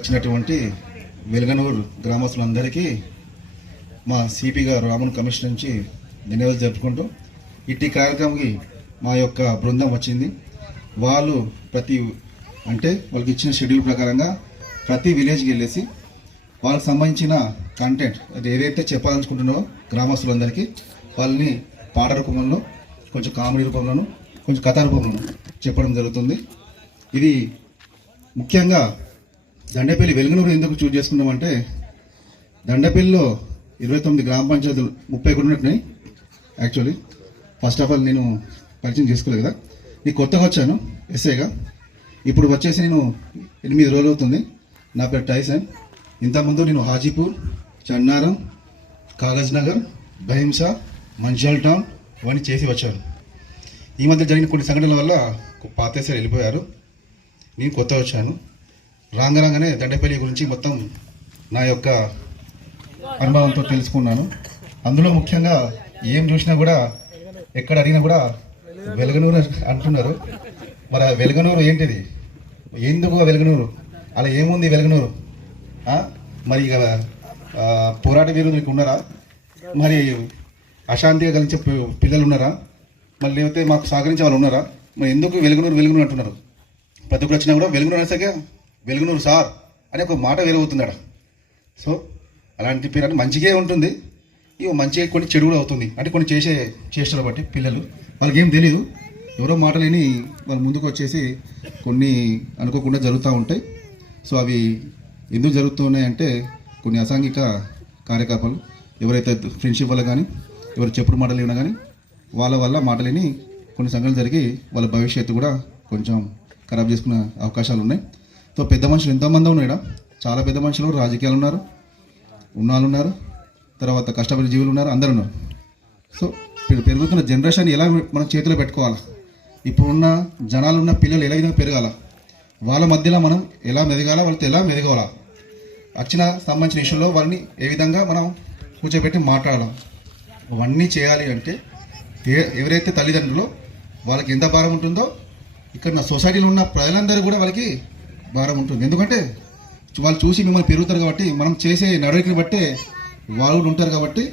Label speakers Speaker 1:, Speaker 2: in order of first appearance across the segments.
Speaker 1: వచ్చినటువంటి వెలగనూరు గ్రామస్తులందరికీ మా సిపి గారు రామన్ కమిషన్ నుంచి ధన్యవాదాలు జరుపుకుంటూ ఇట్టి కార్యక్రమంకి మా యొక్క బృందం వచ్చింది. వాళ్ళు ప్రతి అంటే వాళ్ళకి ఇచ్చిన షెడ్యూల్ ప్రకారంగా ప్రతి విలేజ్కి వెళ్ళేసి వాళ్ళకి సంబంధించిన కంటెంట్ అది ఏదైతే చెప్పాలనుకుంటున్నారో గ్రామస్తులందరికీ వాళ్ళని పాట రూపంలో కొంచెం కామెడీ రూపంలోను కొంచెం కథా రూపంలోను చెప్పడం జరుగుతుంది. ఇది ముఖ్యంగా దండపల్లి వెలుగునూరు ఎందుకు చూజ్ చేసుకున్నామంటే దండపల్లిలో ఇరవై తొమ్మిది గ్రామ పంచాయతీలు ముప్పై కూడా ఉన్నట్టున్నాయి. యాక్చువల్లీ ఫస్ట్ ఆఫ్ ఆల్ నేను పరిచయం చేసుకోలేదు కదా. నేను కొత్తగా వచ్చాను ఎస్ఏగా ఇప్పుడు వచ్చేసి నేను ఎనిమిది రోజులు అవుతుంది. నా పేరు టైసన్. ఇంతకుముందు నేను హాజీపూర్ చన్నారం కాగజ్ నగర్ బహింస మంచాల్ టౌన్ ఇవన్నీ చేసి వచ్చాను. ఈ మధ్య జరిగిన కొన్ని సంఘటనల వల్ల పాతేసారి వెళ్ళిపోయారు. నేను కొత్త వచ్చాను. రాంగరాగానే దండపల్లి గురించి మొత్తం నా యొక్క అనుభవంతో తెలుసుకున్నాను. అందులో ముఖ్యంగా ఏం చూసినా కూడా ఎక్కడ అడిగినా కూడా వెలగనూరు అంటున్నారు. మరి ఆ వెలగనూరు ఏంటిది? ఎందుకు వెలుగనూరు వెలగనూరు? అలా ఏముంది వెలగనూరు? మరి ఇక పోరాట వీరులు మీకు ఉన్నారా? మరి అశాంతిగా కలిసే పిల్లలు ఉన్నారా? మళ్ళీ లేకపోతే మాకు సహకరించే వాళ్ళు ఉన్నారా? మరి ఎందుకు వెలుగునూరు వెలుగునూరు అంటున్నారు? ప్రతి ఒక్కరు వచ్చినా కూడా వెలుగునూరు అనేసాక వెలుగునూరు సార్ అని ఒక మాట వేరవుతుందట సో అలాంటి పేరు అంటే మంచిగా ఉంటుంది. ఇవి మంచిగా కొన్ని చెడు కూడా అవుతుంది. అంటే కొన్ని చేసే చేష్టలు బట్టి పిల్లలు. వాళ్ళకి ఏం తెలియదు ఎవరో మాటలేని వాళ్ళు ముందుకు వచ్చేసి కొన్ని అనుకోకుండా జరుగుతూ ఉంటాయి. సో అవి ఎందుకు జరుగుతున్నాయి అంటే కొన్ని అసాంఘిక కార్యకలాపాలు. ఎవరైతే ఫ్రెండ్షిప్ వల్ల కానీ ఎవరు చెప్పుడు మాటలు వినా కానీ వాళ్ళ వల్ల మాటలేని కొన్ని సంఘటనలు జరిగి వాళ్ళ భవిష్యత్తు కూడా కొంచెం ఖరాబ్ చేసుకునే అవకాశాలు ఉన్నాయి. సో పెద్ద మనుషులు ఎంతోమంది ఉన్నారు ఈడ. చాలా పెద్ద మనుషులు రాజకీయాలు ఉన్నారు ఉన్నాళ్ళు ఉన్నారు తర్వాత కష్టపడే జీవులు ఉన్నారు అందరు ఉన్నారు. సో పెరుగుతున్న జనరేషన్ ఎలా మనం చేతిలో పెట్టుకోవాలా? ఇప్పుడున్న జనాలు ఉన్న పిల్లలు ఎలా విధంగా పెరగాల? వాళ్ళ మధ్యలో మనం ఎలా మెదగాల? వాళ్ళతో ఎలా మెదగాల వచ్చిన సంబంధించిన ఇష్యూలో వాళ్ళని ఏ విధంగా మనం కూర్చోబెట్టి మాట్లాడాలి అవన్నీ చేయాలి అంటే ఏ ఎవరైతే తల్లిదండ్రులు వాళ్ళకి ఎంత భారం ఉంటుందో ఇక్కడ నా సొసైటీలో ఉన్న ప్రజలందరూ కూడా వాళ్ళకి భారం ఉంటుంది. ఎందుకంటే వాళ్ళు చూసి మిమ్మల్ని పెరుగుతారు కాబట్టి మనం చేసే నడవడికని బట్టే వాళ్ళు ఉంటారు కాబట్టి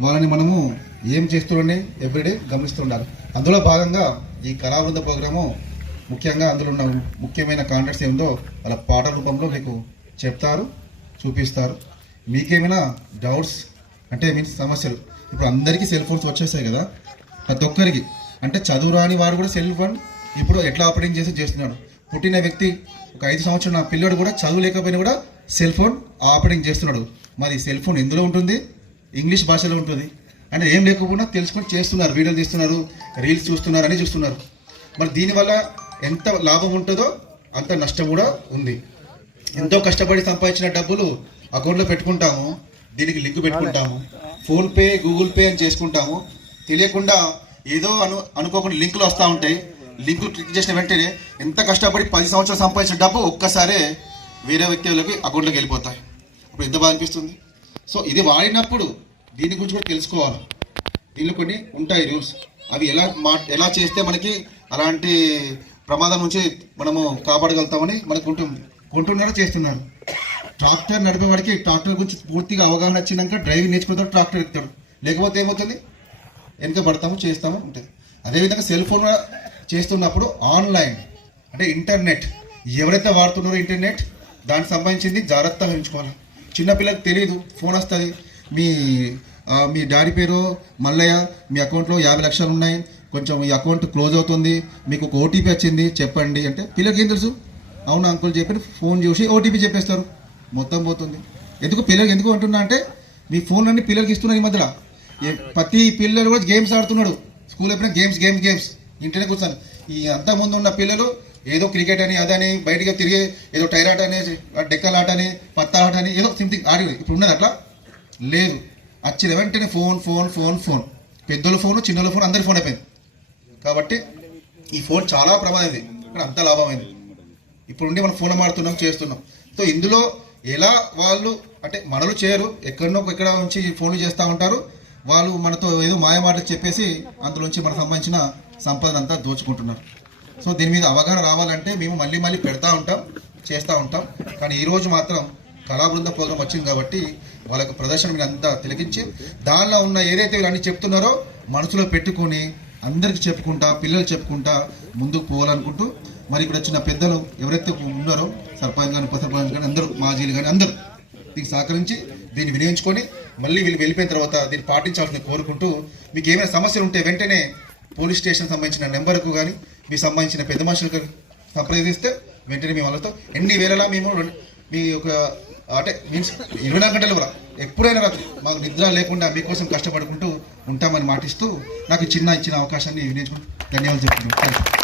Speaker 1: వాళ్ళని మనము ఏం చేస్తుండే ఎవ్రీడే గమనిస్తుండాలి. అందులో భాగంగా ఈ కళాబృంద ప్రోగ్రాము ముఖ్యంగా అందులో ఉన్న ముఖ్యమైన కాంటాక్ట్స్ ఏముందో వాళ్ళ పాట రూపంలో మీకు చెప్తారు చూపిస్తారు. మీకేమైనా డౌట్స్ అంటే మీన్స్ సమస్యలు. ఇప్పుడు అందరికీ సెల్ ఫోన్స్ వచ్చేసాయి కదా. ప్రతి ఒక్కరికి. అంటే చదువు రాని వారు కూడా సెల్ ఫోన్ ఇప్పుడు ఎట్లా ఆపరేటింగ్ చేసి చేస్తున్నాడు? పుట్టిన వ్యక్తి ఒక ఐదు సంవత్సరం నా పిల్లడు కూడా చదువు లేకపోయినా కూడా సెల్ ఫోన్ ఆపరేటింగ్ చేస్తున్నాడు. మరి సెల్ ఫోన్ ఎందులో ఉంటుంది? ఇంగ్లీష్ భాషలో ఉంటుంది. అంటే ఏం లేకపోయినా తెలుసుకొని చేస్తున్నారు వీడియోలు తీస్తున్నారు రీల్స్ చూస్తున్నారు అని చూస్తున్నారు. మరి దీనివల్ల ఎంత లాభం ఉంటుందో అంత నష్టం కూడా ఉంది. ఎంతో కష్టపడి సంపాదించిన డబ్బులు అకౌంట్లో పెట్టుకుంటాము దీనికి లింక్ పెట్టుకుంటాము ఫోన్పే గూగుల్ పే అని చేసుకుంటాము. తెలియకుండా ఏదో అను అనుకోకుండా లింకులు వస్తూ ఉంటాయి. లింక్ క్లిక్ చేసిన వెంటనే ఎంత కష్టపడి పది సంవత్సరాలు సంపాదించిన డబ్బు ఒక్కసారే వేరే వ్యక్తులకి అకౌంట్లోకి వెళ్ళిపోతాయి. అప్పుడు ఎంత బాధ అనిపిస్తుంది? సో ఇది వాడినప్పుడు దీని గురించి కూడా తెలుసుకోవాలి. దీనిలో కొన్ని ఉంటాయి రూల్స్. అవి ఎలా మా ఎలా చేస్తే మనకి అలాంటి ప్రమాదం నుంచి మనము కాపాడగలుగుతామని మనకు ఉంటుంది కొంటున్నారో చేస్తున్నారు. ట్రాక్టర్ నడిపేవాడికి ట్రాక్టర్ గురించి పూర్తిగా అవగాహన వచ్చినాక డ్రైవింగ్ నేర్చుకుంటాడు ట్రాక్టర్ ఎక్కుతాడు. లేకపోతే ఏమవుతుంది? వెనుక పడతాము చేస్తాము ఉంటుంది. అదేవిధంగా సెల్ ఫోన్ చేస్తున్నప్పుడు ఆన్లైన్ అంటే ఇంటర్నెట్. ఎవరైతే వాడుతున్నారో ఇంటర్నెట్ దానికి సంబంధించింది జాగ్రత్తగా ఉంచుకోవాలి చిన్నపిల్లలకు తెలియదు ఫోన్ వస్తుంది. మీ మీ డాడీ పేరు మల్లయ్య మీ అకౌంట్లో యాభై లక్షలు ఉన్నాయి కొంచెం ఈ అకౌంట్ క్లోజ్ అవుతుంది మీకు ఒక ఓటీపీ వచ్చింది చెప్పండి అంటే పిల్లలకి ఏం తెలుసు? అవును అంకుల్ చెప్పి ఫోన్ చూసి ఓటీపీ చెప్పేస్తారు. మొత్తం పోతుంది. ఎందుకు పిల్లలకి ఎందుకు అంటున్నా అంటే మీ ఫోన్ అన్ని పిల్లలకి ఇస్తున్నారు ఈ మధ్యలో. ప్రతి పిల్లలు కూడా గేమ్స్ ఆడుతున్నాడు. స్కూల్ ఎప్పుడైనా గేమ్స్ గేమ్స్ గేమ్స్. ఇంటనే కూర్చొని. ఈ అంతకుముందు ఉన్న పిల్లలు ఏదో క్రికెట్ అని అదని బయటికి తిరిగి ఏదో టైర్ అని డెక్కల ఆట అని పత్తా ఆట అని ఏదో సంథింగ్ ఆడి ఇప్పుడు ఉన్నది అట్లా? లేదు. వచ్చిన వెంటనే ఫోన్ ఫోన్ ఫోన్ ఫోన్. పెద్దల ఫోన్ చిన్నల ఫోన్ అందరి ఫోన్ అయిపోయింది. కాబట్టి ఈ ఫోన్ చాలా ప్రమాదమైంది. ఇక్కడ అంత లాభమైంది. ఇప్పుడు ఉండి మనం ఫోన్ మాడుతున్నాం చేస్తున్నాం. సో ఇందులో ఎలా వాళ్ళు అంటే మనలు చేయరు. ఎక్కడనో ఎక్కడ నుంచి ఫోన్లు చేస్తూ ఉంటారు. వాళ్ళు మనతో ఏదో మాయమాటలు చెప్పేసి అందులోంచి మనకు సంబంధించిన సంపదనంతా దోచుకుంటున్నారు సో దీని మీద అవగాహన రావాలంటే మేము మళ్ళీ మళ్ళీ పెడతా ఉంటాం చేస్తూ ఉంటాం. కానీ ఈరోజు మాత్రం కళాబృంద ప్రోగ్రాం వచ్చింది కాబట్టి వాళ్ళకు ప్రదర్శన మీరు అంతా తిలకించి దానిలో ఉన్న ఏదైతే వీళ్ళు అన్ని చెప్తున్నారో మనసులో పెట్టుకొని అందరికి చెప్పుకుంటా పిల్లలు చెప్పుకుంటా ముందుకు పోవాలనుకుంటూ మరి ఇక్కడ వచ్చిన పెద్దలు ఎవరైతే ఉన్నారో సర్పంచ్ కానీ ఉపసర్పంచ్ కానీ అందరూ మాజీలు కానీ అందరూ దీనికి సహకరించి దీన్ని వినియోగించుకొని మళ్ళీ వీళ్ళు వెళ్ళిపోయిన తర్వాత దీన్ని పాటించాల్సింది కోరుకుంటూ మీకు ఏమైనా సమస్యలు ఉంటే వెంటనే పోలీస్ స్టేషన్ సంబంధించిన నెంబర్కు కానీ మీకు సంబంధించిన పెద్ద మనుషులకు సంప్రదిస్తే వెంటనే మేము వాళ్ళతో ఎన్ని వేలలా మేము మీ యొక్క అంటే మీన్స్ ఇరవై నాలుగు గంటలు కూడా ఎప్పుడైనా రాత్రి మాకు నిద్ర లేకుండా మీకోసం కష్టపడుకుంటూ ఉంటామని మాటిస్తూ నాకు చిన్న ఇచ్చిన అవకాశాన్ని వినియోగించుకుంటూ ధన్యవాదాలు చెప్తున్నాను.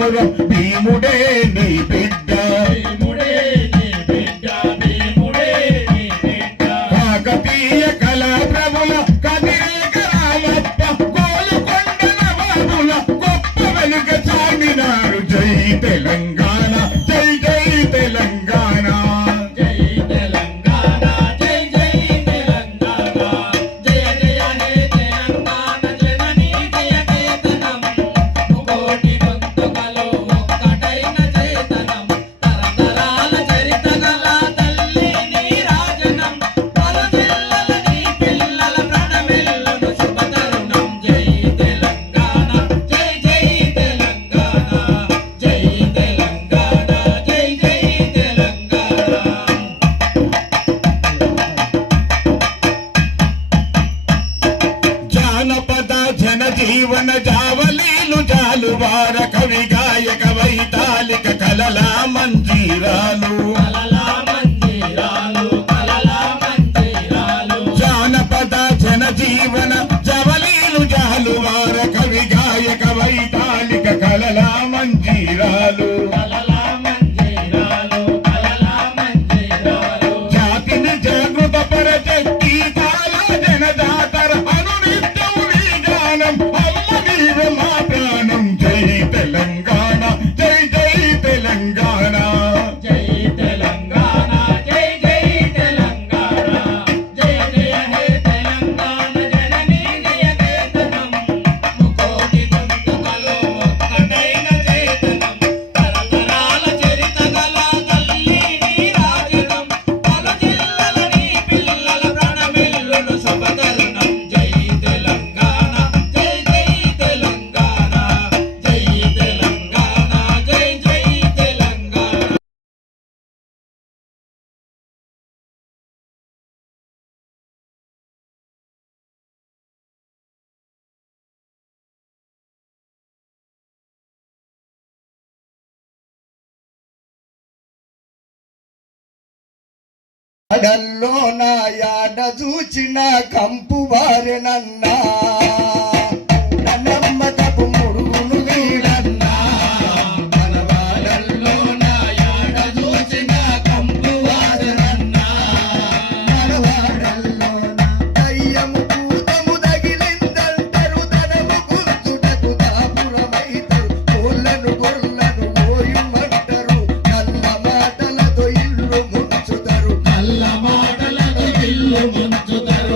Speaker 2: భీముడే నీ మంజీరాలు.
Speaker 3: అడల్లో నా యాడ చూచిన కంపు వారినన్నా నన్నమ్మ తప్పు ముడుగును వీడ Saturday.